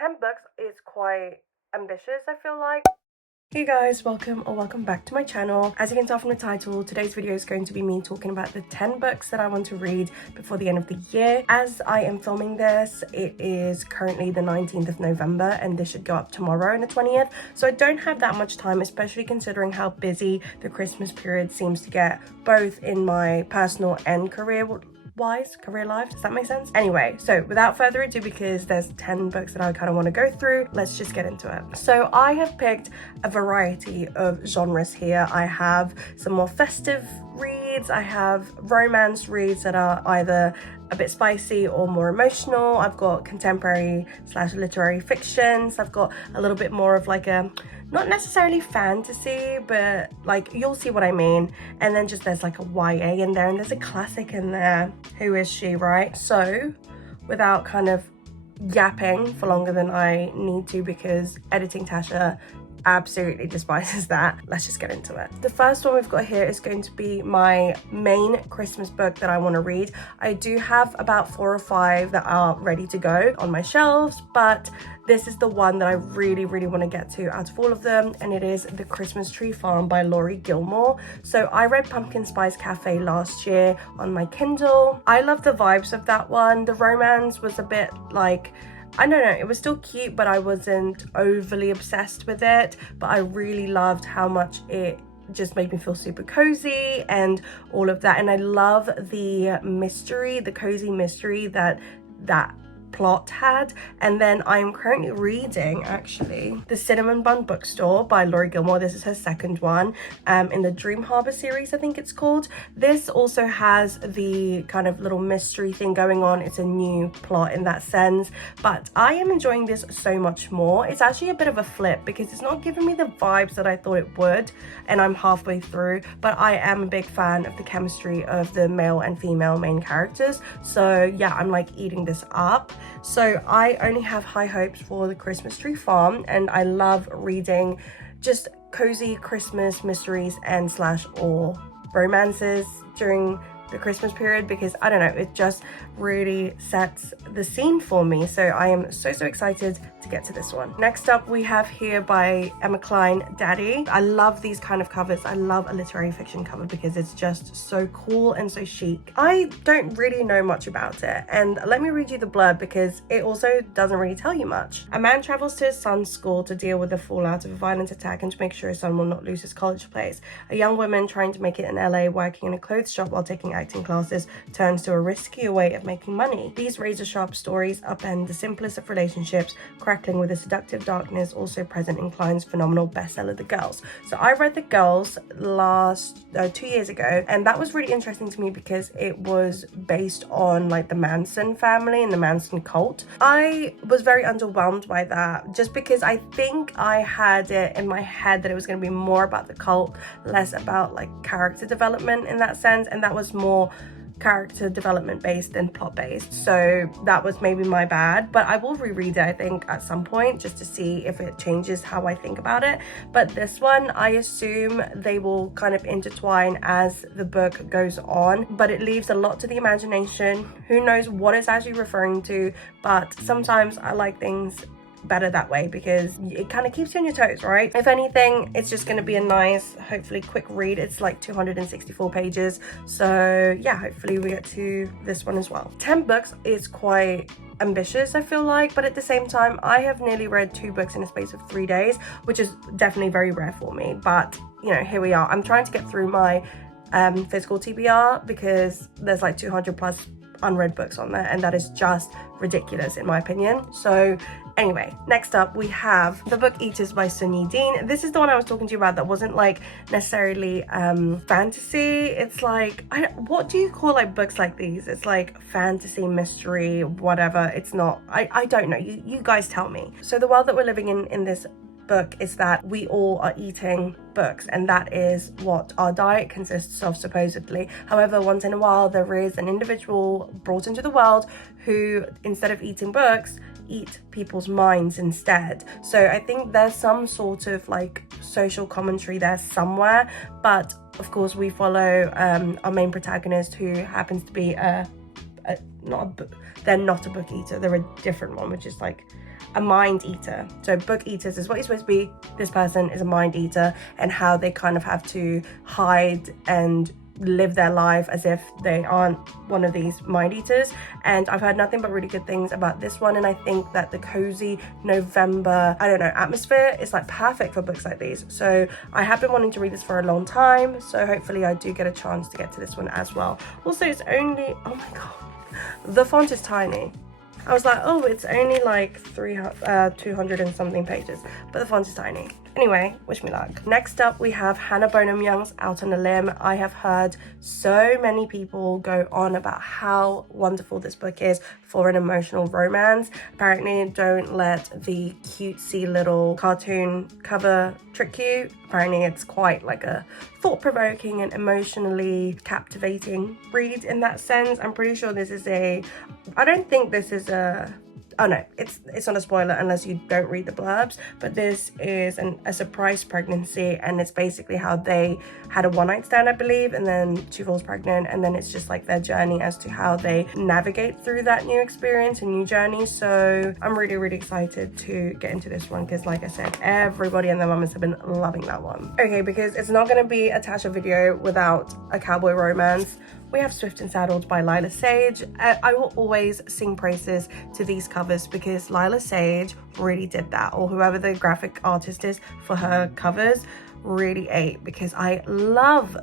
10 books is quite ambitious, I feel like. Hey guys, welcome back to my channel. As you can tell from the title, today's video is going to be me talking about the 10 books that I want to read before the end of the year. As I am filming this, it is currently the 19th of November and this should go up tomorrow on the 20th. So I don't have that much time, especially considering how busy the Christmas period seems to get, both in my personal and career life. Does that make sense? Anyway, so without further ado, because there's 10 books that I kind of want to go through, let's just get into it. So I have picked a variety of genres here. I have some more festive reads, I have romance reads that are either a bit spicy or more emotional. I've got contemporary / literary fictions. I've got a little bit more of like a, not necessarily fantasy, but like you'll see what I mean. And then just there's like a YA in there and there's a classic in there. Who is she, right? So without kind of yapping for longer than I need to, because editing Tasha absolutely despises that, let's just get into it. The first one we've got here is going to be my main Christmas book that I want to read. I do have about 4 or 5 that are ready to go on my shelves, but this is the one that I really want to get to out of all of them, and it is The Christmas Tree Farm by Laurie Gilmore. So I read Pumpkin Spice Cafe last year on my Kindle. I love the vibes of that one. The romance was a bit like, I don't know, it was still cute, but I wasn't overly obsessed with it. But I really loved how much it just made me feel super cozy and all of that. And I love the mystery, the cozy mystery that plot had. And then I'm currently reading actually The Cinnamon Bun Bookstore by Laurie Gilmore. This is her second one in the Dream Harbor series, I think it's called. This also has the kind of little mystery thing going on. It's a new plot in that sense, but I am enjoying this so much more. It's actually a bit of a flip because it's not giving me the vibes that I thought it would, and I'm halfway through, but I am a big fan of the chemistry of the male and female main characters. So yeah, I'm like eating this up. So I only have high hopes for The Christmas Tree Farm, and I love reading just cozy Christmas mysteries and / or romances during the Christmas period, because I don't know, it just really sets the scene for me. So I am so excited to get to this one. Next up we have here by Emma Cline, Daddy. I love these kind of covers. I love a literary fiction cover because it's just so cool and so chic. I don't really know much about it, and let me read you the blurb because it also doesn't really tell you much. A man travels to his son's school to deal with the fallout of a violent attack and to make sure his son will not lose his college place. A young woman trying to make it in LA, working in a clothes shop while taking acting classes, turns to a riskier way of making money. These razor-sharp stories upend the simplest of relationships, crackling with a seductive darkness also present in Cline's phenomenal bestseller, The Girls. So I read The Girls 2 years ago, and that was really interesting to me because it was based on like the Manson family and the Manson cult. I was very underwhelmed by that, just because I think I had it in my head that it was going to be more about the cult, less about like character development in that sense, and that was more character development based than plot based. So that was maybe my bad, but I will reread it I think at some point just to see if it changes how I think about it. But this one, I assume they will kind of intertwine as the book goes on, but it leaves a lot to the imagination. Who knows what it's actually referring to, but sometimes I like things better that way because it kind of keeps you on your toes, right? If anything, it's just going to be a nice, hopefully quick read. It's like 264 pages, so yeah, hopefully we get to this one as well. 10 books is quite ambitious, I feel like, but at the same time I have nearly read 2 books in a space of 3 days, which is definitely very rare for me. But you know, here we are. I'm trying to get through my physical TBR because there's like 200 plus unread books on there, and that is just ridiculous in my opinion. So anyway, next up we have The Book Eaters by Sunyi Dean. This is the one I was talking to you about that wasn't like necessarily fantasy. It's like, what do you call like books like these? It's like fantasy, mystery, whatever. It's not, I don't know, you guys tell me. So the world that we're living in this book is that we all are eating books, and that is what our diet consists of supposedly. However, once in a while there is an individual brought into the world who, instead of eating books, eat people's minds instead. So I think there's some sort of like social commentary there somewhere, but of course we follow our main protagonist, who happens to be they're not a book eater, they're a different one, which is like a mind eater. So book eaters is what you're supposed to be. This person is a mind eater, and how they kind of have to hide and live their life as if they aren't one of these mind eaters. And I've heard nothing but really good things about this one, and I think that the cozy November, I don't know, atmosphere is like perfect for books like these. So I have been wanting to read this for a long time, so hopefully I do get a chance to get to this one as well. Also, it's only, oh my god, the font is tiny. I was like, oh, it's only like 200 and something pages, but the font is tiny. Anyway, wish me luck. Next up, we have Hannah Bonham Young's Out on a Limb. I have heard so many people go on about how wonderful this book is for an emotional romance. Apparently, don't let the cutesy little cartoon cover trick you. Apparently, it's quite like a thought-provoking and emotionally captivating read in that sense. I'm pretty sure this is I don't think this is oh no, it's not a spoiler unless you don't read the blurbs, but this is a surprise pregnancy, and it's basically how they had a one-night stand, I believe, and then she falls pregnant, and then it's just like their journey as to how they navigate through that new experience and new journey. So I'm really, really excited to get into this one, because like I said, everybody and their mamas have been loving that one. Okay, because it's not going to be a Tasha video without a cowboy romance. We have Swift and Saddled by Lila Sage. I will always sing praises to these covers because Lila Sage really did that, or whoever the graphic artist is for her covers really ate, because I love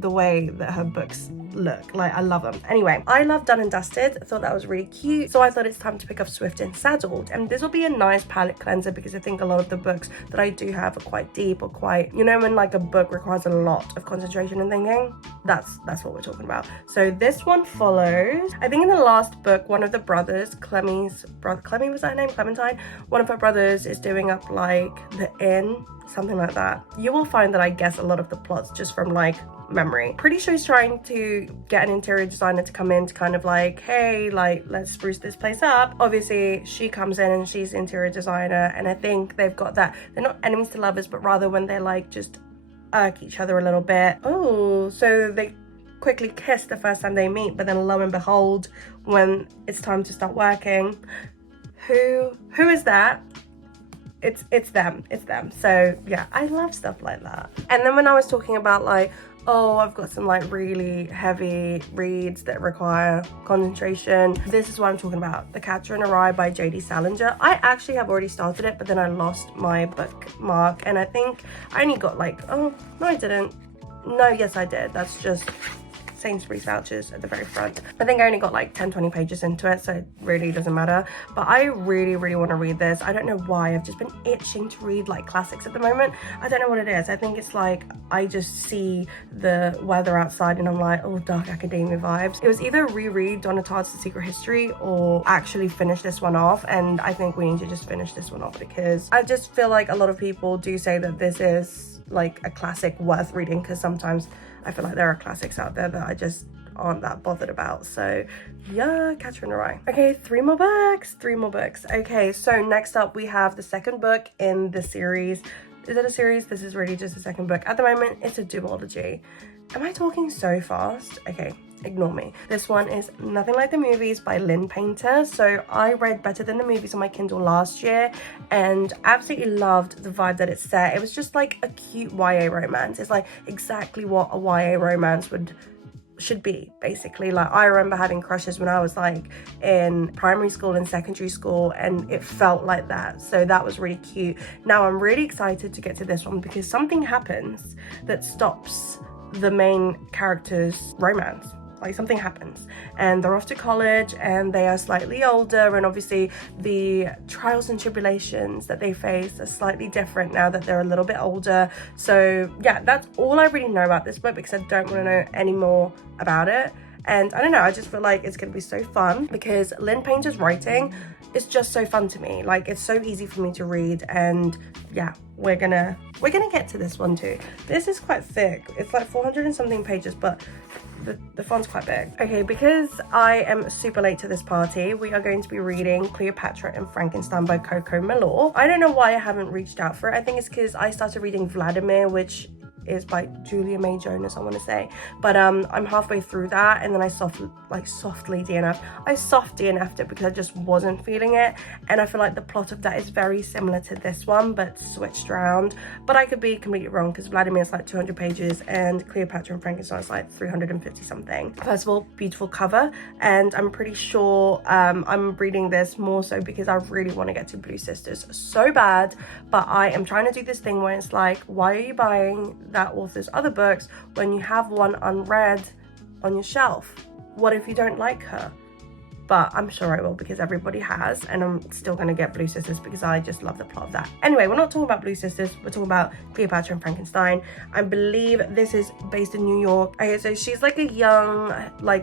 the way that her books look. Like, I love them. Anyway, I love Done and Dusted. I thought that was really cute, so I thought it's time to pick up Swift and Saddled, and this will be a nice palette cleanser because I think a lot of the books that I do have are quite deep, or quite, you know, when like a book requires a lot of concentration and thinking. That's what we're talking about. So this one follows, I think in the last book, one of the brothers, Clemmy's brother, Clemmy was that her name? Clementine? One of her brothers is doing up like the inn, something like that. You will find that I guess a lot of the plots just from like memory. Pretty sure he's trying to get an interior designer to come in to kind of like, hey, like, let's spruce this place up. Obviously she comes in and she's the interior designer, and I think they've got that, they're not enemies to lovers, but rather when they like just irk each other a little bit. Oh, so they quickly kiss the first time they meet, but then lo and behold, when it's time to start working, who is that? It's them. So yeah, I love stuff like that. And then when I was talking about like, oh, I've got some like really heavy reads that require concentration, this is what I'm talking about. The Catcher in a Rye by J.D. Salinger. I actually have already started it, but then I lost my bookmark, and I think I only got like, oh no I didn't, no yes I did, that's just Sainsbury's vouchers at the very front. I think I only got like 10-20 pages into it, so it really doesn't matter. But I really want to read this. I don't know why, I've just been itching to read like classics at the moment. I don't know what it is. I think it's like I just see the weather outside and I'm like, oh, dark academia vibes. It was either reread Donna Tartt's The Secret History or actually finish this one off, and I think we need to just finish this one off because I just feel like a lot of people do say that this is like a classic worth reading, because sometimes I feel like there are classics out there that I just aren't that bothered about. So yeah, Catcher in a Rye. Okay, three more books. Okay, so next up we have the second book in the series. Is it a series? This is really just the second book. At the moment, it's a duology. Am I talking so fast? Okay, ignore me. This one is Nothing Like the Movies by Lynn Painter. So I read Better Than the Movies on my Kindle last year and absolutely loved the vibe that it set. It was just like a cute YA romance. It's like exactly what a YA romance should be, basically. Like, I remember having crushes when I was like in primary school and secondary school, and it felt like that. So that was really cute. Now I'm really excited to get to this one because something happens that stops the main character's romance. Like, something happens and they're off to college and they are slightly older, and obviously the trials and tribulations that they face are slightly different now that they're a little bit older. So yeah, that's all I really know about this book because I don't want to know any more about it. And I don't know, I just feel like it's gonna be so fun because Lynn Painter's writing is just so fun to me. Like, it's so easy for me to read, and yeah, we're gonna get to this one too. This is quite thick. It's like 400 and something pages, but the font's quite big. Okay, because I am super late to this party, we are going to be reading Cleopatra and Frankenstein by Coco Milor. I don't know why I haven't reached out for it. I think it's because I started reading Vladimir, which is by Julia May Jonas, I want to say. But I'm halfway through that, and then I softly DNF'd. I soft DNF'd it because I just wasn't feeling it, and I feel like the plot of that is very similar to this one but switched around. But I could be completely wrong because Vladimir is like 200 pages and Cleopatra and Frankenstein is like 350 something. First of all, beautiful cover, and I'm pretty sure I'm reading this more so because I really want to get to Blue Sisters so bad. But I am trying to do this thing where it's like, why are you buying that author's other books when you have one unread on your shelf? What if you don't like her? But I'm sure I will because everybody has, and I'm still gonna get Blue Sisters because I just love the plot of that. Anyway, we're not talking about Blue Sisters, we're talking about Cleopatra and Frankenstein. I believe this is based in New York. Okay, so she's like a young,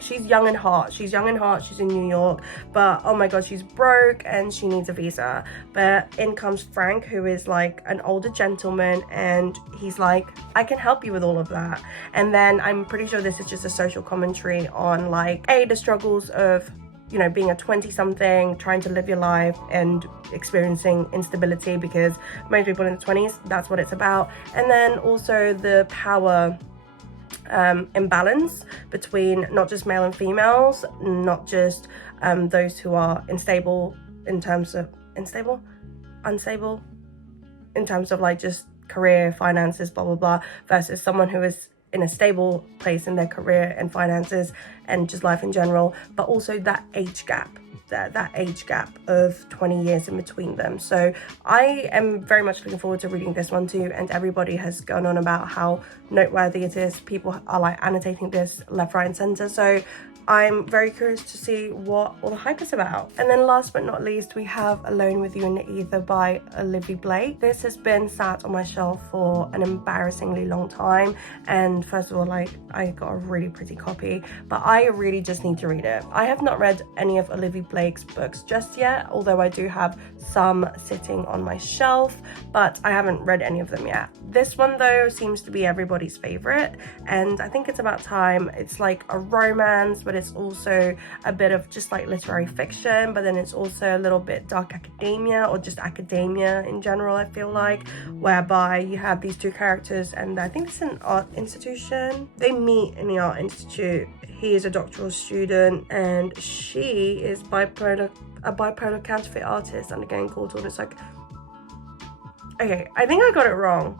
she's young in heart. She's in New York, but oh my god, she's broke and she needs a visa. But in comes Frank, who is like an older gentleman, and he's like, I can help you with all of that. And then I'm pretty sure this is just a social commentary on like, the struggles of, you know, being a 20-something, trying to live your life and experiencing instability, because most people in the 20s, that's what it's about. And then also the power imbalance between not just male and females, not just those who are unstable in terms of like just career, finances, blah blah blah, versus someone who is in a stable place in their career and finances and just life in general, but also that age gap, that age gap of 20 years in between them. So I am very much looking forward to reading this one too, and everybody has gone on about how noteworthy it is. People are like annotating this left, right and center, so I'm very curious to see what all the hype is about. And then last but not least, we have Alone with You in the Ether by Olivia Blake. This has been sat on my shelf for an embarrassingly long time, and first of all, like, I got a really pretty copy, but I really just need to read it. I have not read any of Olivia Blake's books just yet, although I do have some sitting on my shelf, but I haven't read any of them yet. This one though seems to be everybody's favorite, and I think it's about time. It's like a romance, but it's also a bit of just like literary fiction, but then it's also a little bit dark academia, or just academia in general, I feel like, whereby you have these two characters, and I think it's an art institution. They meet in the art institute. He is a doctoral student and she is a bipolar counterfeit artist undergoing court orders. Like, okay, I think I got it wrong,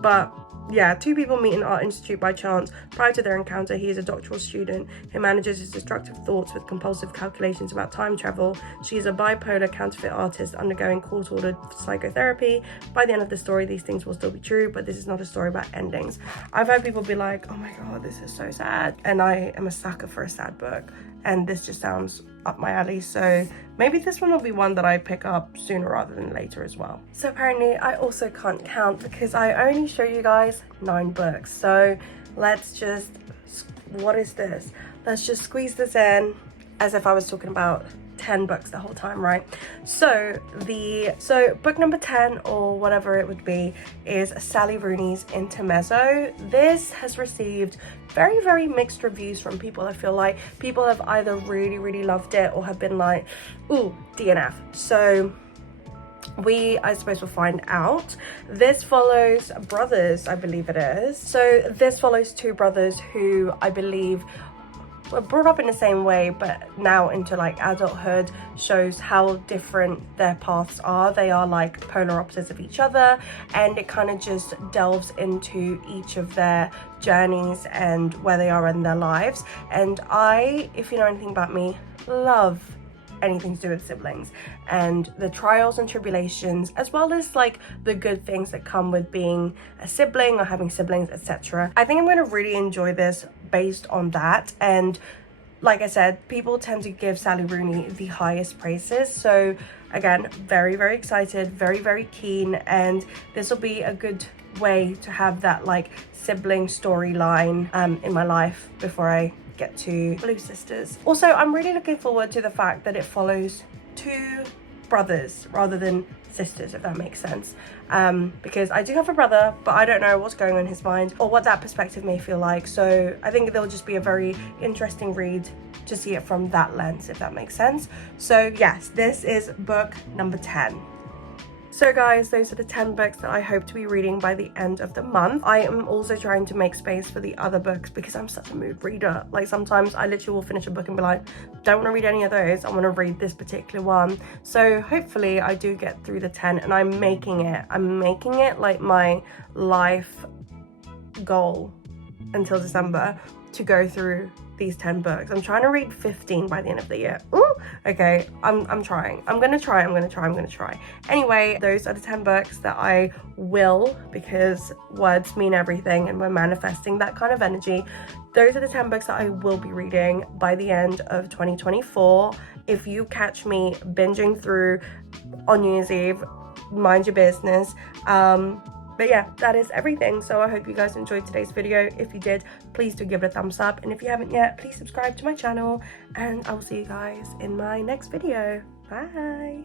but yeah, two people meet in art institute by chance. Prior to their encounter, he is a doctoral student who manages his destructive thoughts with compulsive calculations about time travel. She is a bipolar counterfeit artist undergoing court-ordered psychotherapy. By the end of the story, these things will still be true, but this is not a story about endings. I've heard people be like, oh my god, this is so sad. And I am a sucker for a sad book, and this just sounds up my alley, so maybe this one will be one that I pick up sooner rather than later as well. So apparently I also can't count because I only show you guys 9 books, so let's just, what is this? Let's just squeeze this in as if I was talking about 10 books the whole time, right? So book number 10, or whatever it would be, is Sally Rooney's Intermezzo. This has received very, very mixed reviews from people. I feel like people have either really, really loved it or have been like, ooh, DNF. So I suppose we'll find out. This follows brothers, I believe it is. So this follows 2 brothers who I believe were brought up in the same way, but now into like adulthood, shows how different their paths are. They are like polar opposites of each other, and it kind of just delves into each of their journeys and where they are in their lives. And I, if you know anything about me, love anything to do with siblings and the trials and tribulations, as well as like the good things that come with being a sibling or having siblings, etc. I think I'm going to really enjoy this based on that. And like I said, people tend to give Sally Rooney the highest praises, so again, very, very excited, very, very keen, and this will be a good way to have that like sibling storyline in my life before I get to Blue Sisters. Also, I'm really looking forward to the fact that it follows 2 brothers rather than sisters, if that makes sense, because I do have a brother, but I don't know what's going on in his mind or what that perspective may feel like. So I think there'll just be a very interesting read to see it from that lens, if that makes sense. So yes, this is book number 10. So guys, those are the 10 books that I hope to be reading by the end of the month. I am also trying to make space for the other books because I'm such a mood reader. Like sometimes I literally will finish a book and be like, don't want to read any of those, I want to read this particular one. So hopefully I do get through the 10, and I'm making it like my life goal until December to go through these 10 books. I'm trying to read 15 by the end of the year. Ooh, okay, I'm trying. I'm gonna try. Anyway, those are the 10 books that I will, because words mean everything and we're manifesting that kind of energy. Those are the 10 books that I will be reading by the end of 2024. If you catch me binging through on New Year's Eve, mind your business. But yeah, that is everything. So I hope you guys enjoyed today's video. If you did, please do give it a thumbs up. And if you haven't yet, please subscribe to my channel. And I will see you guys in my next video. Bye.